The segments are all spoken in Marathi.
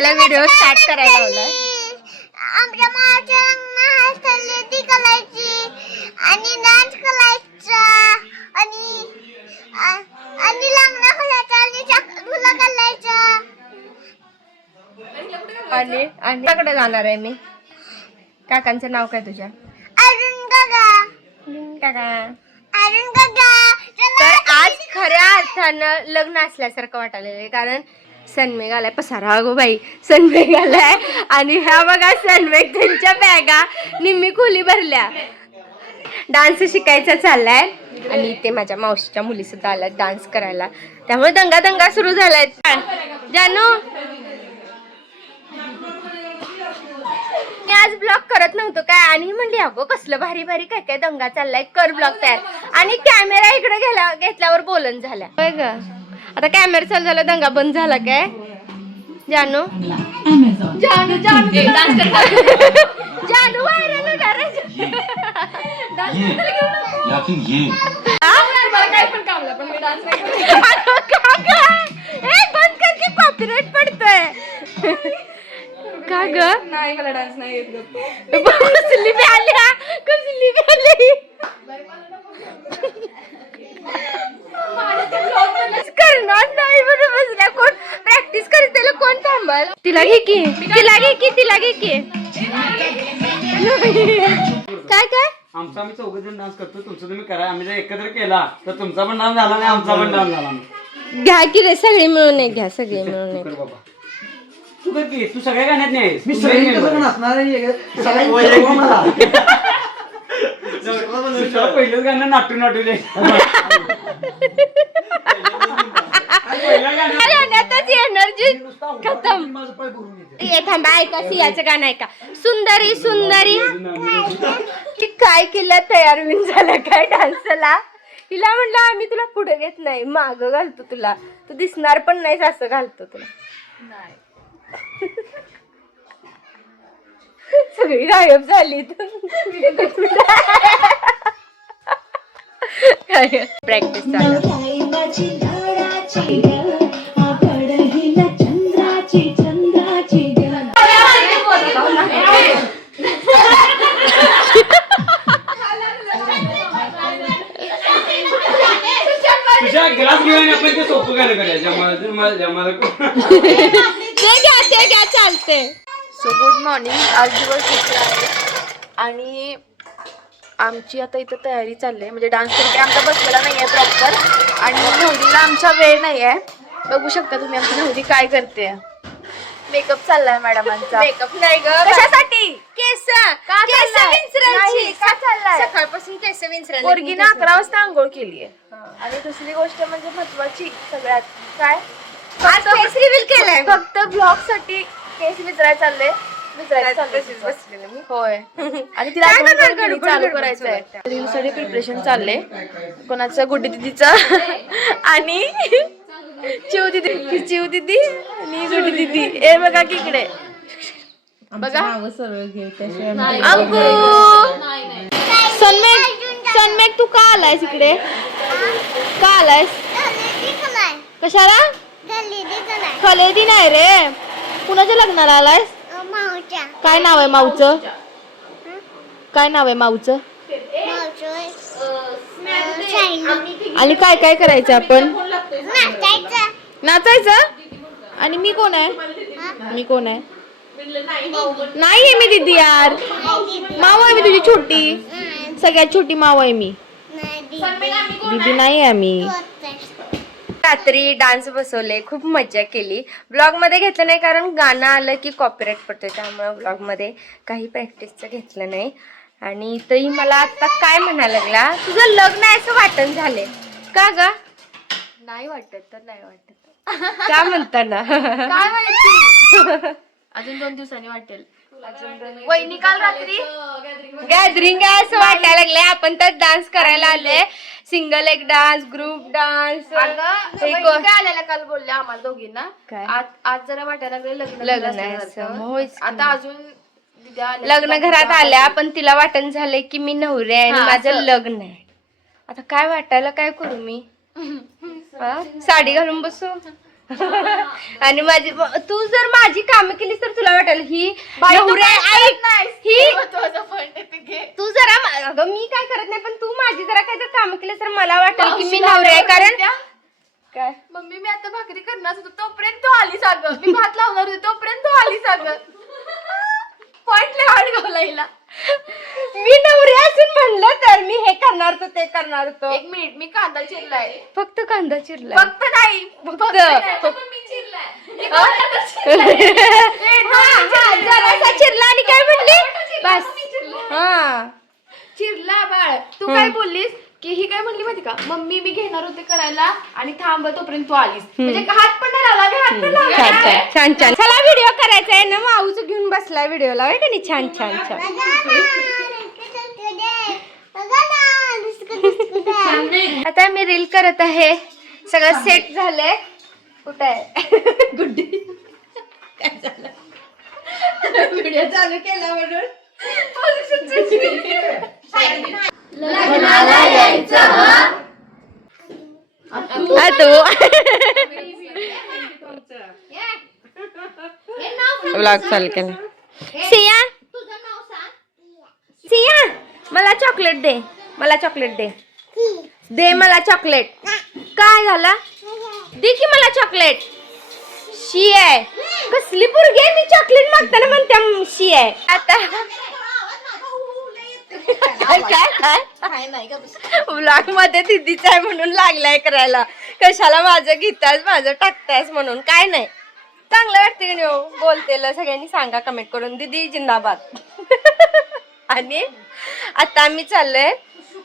ह्याला व्हिडिओ स्टार्ट करायला लावलाय आमच्या माच्या हस्तलेती करायची आणि डान्स करायचा आणि आणि लग्न करायचं आणि करायचा आणि आणि जाणार आहे मी? काकांचं नाव काय तुझ्या? अरुण काका काका अरुण काका तर आज खऱ्या अर्थानं लग्न असल्यासारखं वाटायला कारण सनमेग आलाय पसारा अगो बाई सनमेग आलाय आणि ह्या बघा सनमेघ त्यांच्या बॅगा निम्मी खोली भरल्या. डान्स शिकायचा चाललाय. आणि इथे माझ्या मावशीच्या मुली सुद्धा आल्या डान्स करायला. त्यामुळे दंगा दंगा सुरू झालाय जानू. मी आज ब्लॉग करत नव्हतो काय? आणि म्हणली अगो कसलं भारी भारी काय काय दंगा चाललाय. कर ब्लॉग तयार. आणि कॅमेरा इकडे घेतल्यावर बोलन झाल्या. बघ आता कॅमेरा चालू झाला दंगा बंद झाला काय? जानू? जानू जानू जानू. व्हायरल होणार का गं? ए, बंद कर की कॉपीराइट पडतोय. का ग? नाही मला डान्स नाही येत गं. कसली बी आल्या कसली बी आली करणार नाही म्हणून बसल्या कोण प्रॅक्टिस करत त्याला थांबल तिला घे की? तिला घे की? तिला घे की? काय काय? आमचा आम्ही चौघ जण डान्स करतो तुमचं तुम्ही करा. आम्ही जर एकत्र केला तर तुमचा पण डान्स झाला नाही आमचा पण डान्स झाला. नाही घ्या की रे सगळे मिळून एक घ्या सगळे मिळून एक. कर बाबा. तू कर की तू सगळ्या गाण्यात नाही आहेस. मी सगळी कसं आहे सगळ्यांनी वैयक्तिक. शिकवा मला. पहिलंच गाणं नाटू नाटूले गाण्यातच एनर्जी खतम. माझं पाय भरून येते. ए थांबा ऐका सियाचं गाणं ऐका. सुंदरी सुंदरी. ती काय केलं तयार होऊन झालं काय डान्सला? तिला म्हणलं आम्ही तुला पुढे घेत नाही माग घालतो तुला. तू दिसणार पण नाहीस असं घालतो तुला. सगळी गायब झाली प्रॅक्टिस चालू. सो गुड मॉर्निंग आज दिवस दुसरा आहे. आणि आमची आता इथं तयारी चालली आहे. म्हणजे डान्स तरी आमचा बसलेला नाही आहे प्रॉपर आणि नवरीला आमचा वेळ नाही आहे बघू शकता तुम्ही आमची नवरी काय करते. मेकअप चाललाय मॅडमांचा. मेकअप नाही ग. कशासाठी? केस. का केस चाललाय? विंचरायची. नाही, का चाललाय? सकाळपासून केस विंचरायला पोरगीनं अकरा वाजता आंघोळ केली आहे. आणि दुसरी गोष्ट म्हणजे महत्वाची सगळ्यात. काय? आज फेस रिव्हील केलाय. फक्त ब्लॉगसाठी केस विचारायला चालले बसलेलं मी? होय. आणि तिला आठवण? करून चालू करायचं सुरू आहे. रीलसाठी प्रिपरेशन चालले. कोणाचं गुड्डी दिदीचं आणि चिव दिदी चिव दिदी आणि गुड्डी दिदी. ए बघा की इकडे. बघा. अंकू. सनमेक सनमेक तू का आलायस इकडे? का आलायस? कशाला? खलेदी नाही रे. कुणाच्या लग्नाला आलायस? काय नाव आहे माऊचं? काय नाव आहे माऊचं? आणि काय काय करायचं आपण? नाचायचं. नाचायचं? आणि मी कोण आहे? मी कोण आहे? नाही आहे मी दीदी यार. माव आहे मी तुझी छोटी. सगळ्यात छोटी माव आहे मी. दीदी नाही आहे मी रात्री डान्स बसवले खूप मजा केली. ब्लॉगमध्ये घेतलं नाही कारण गाणं आलं की कॉपीराईट पडतं त्यामुळे ब्लॉगमध्ये काही प्रॅक्टिसचं घेतलं नाही. आणि इथंही मला आता काय म्हणायला लागला तुझं लग्न आहे असं वाटण झाले का ग? नाही वाटत तर नाही वाटत. का म्हणताना? काय माहिती? अजून दोन दिवसांनी वाटेल. वहिनी काल रात्री? गॅदरिंग आहे असं वाटायला लागलंय. आपण तर डान्स करायला आलोय. सिंगल एक डान्स ग्रुप डान्स वहिनी काय आलेल्या काल बोलल्या आम्हाला दोघींना काय? आज आज जरा वाटायला लागले लग्न लग्न झालं आहे. होयच की. आता अजून आल्या. लग्न घरात आल्या पण तिला वाटण झालंय की मी नवरे आहे आणि हा, माझं असं. लग्न आहे आता काय वाटायला काय करू मी हा? साडी घालून बसू आणि माझी तू जर माझी कामं केलीस तर तुला वाटेल ही ही तू जरा अगं मी काय करत नाही पण तू माझी जरा काय तर कामं केलीस तर मला वाटेल की मी नवऱ्या आहे. कारण काय? मम्मी मी आता भाकरी करणार होतो तोपर्यंत तू आली साग मी भात लावणार होते तोपर्यंत तू आली साग पॉइंट लय गावला हिला मी नवरी असून म्हणलं तर मी हे करणार होतो ते करणार होतो एक मिनिट मी कांदा चिरलाय. फक्त कांदा चिरला फक्त नाही फक्त नाही. पण मी चिरलाय. मी हा? कांदा चिरलाय. हा, हा, जरासा चिरला आणि काय म्हणली? बस. हा. चिरला बाळ. तू काय बोललीस? की ही काय म्हणली माहिती का? मम्मी मी घेणार होते करायला आणि थांब तोपर्यंत तू आलीस. म्हणजे हात पण नाही लावला मी हात पण लावला छान छान नाही. छान छान. चला व्हिडिओ करायचा आहे ना? माऊच घेऊन बसला व्हिडिओला होय का नाही? छान छान छान. आता मी रील करत आहे. सगळं सेट झालंय. कुठं आहे? गुड्डी. काय झालं? व्हिडिओ चालू केला म्हणून. हा, तू ब्लॉग चालू केला. सिया. सिया मला चॉकलेट दे. मला चॉकलेट दे. दे मला चॉकलेट. काय झालं? दे की मला चॉकलेट. शी आहे. कसली पोरगी आहे? मी चॉकलेट मागताना म्हणते शी आहे. आता काय काय काय? ब्लॉगमध्ये दिदीच आहे म्हणून लागलाय करायला. कशाला माझं घेतास माझं टाकतास म्हणून? काय नाही. चांगलं वाटते की नाही हो? बोलतेलं सगळ्यांनी सांगा कमेंट करून. दिदी जिंदाबाद. आणि आता आम्ही चाललोय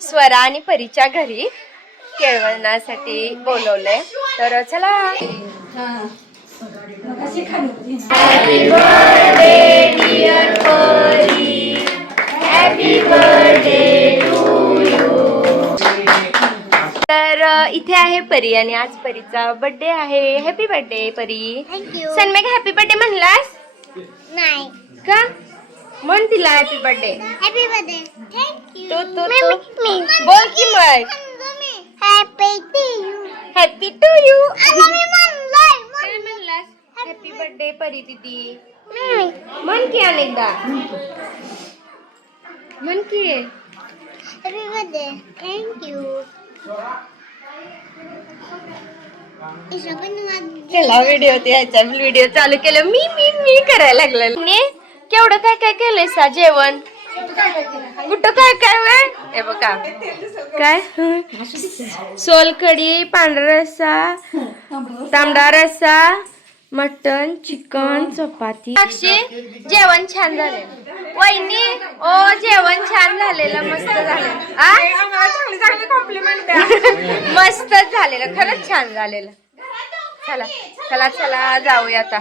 स्वरा आणि परीच्या घरी. केळवण्यासाठी बोलवलंय. तर चला. तर इथे आहे परी आणि आज परीचा बर्थडे आहे. Happy birthday Pari. सन्मेक happy birthday म्हणलास? नाही. का? म्हण तिला हॅपी बर्थडे हॅपी बर्थडे तू तू तू. बोल की मग. Happy to you happy to you काय म्हणलास? हॅपी बर्थडे परी दिदी म्हण की अनेकदा. म्हण की. हॅपी बर्थडे थँक्यू चला व्हिडिओ यायचा. व्हिडिओ चालू केलं. मी मी मी करायला लागलं ने केवढं काय काय केलंय सा जेवण? कुठं काय काय वेळ हे बघा. काय? सोलकडी पांढरा रस्सा तांबडा रस्सा मटन चिकन चपाती. जेवण छान झालेलं वहिनी ओ जेवण छान झालेलं मस्त झालं. आ? मस्तच झालेलं खरंच छान झालेलं. चला चला चला जाऊया आता.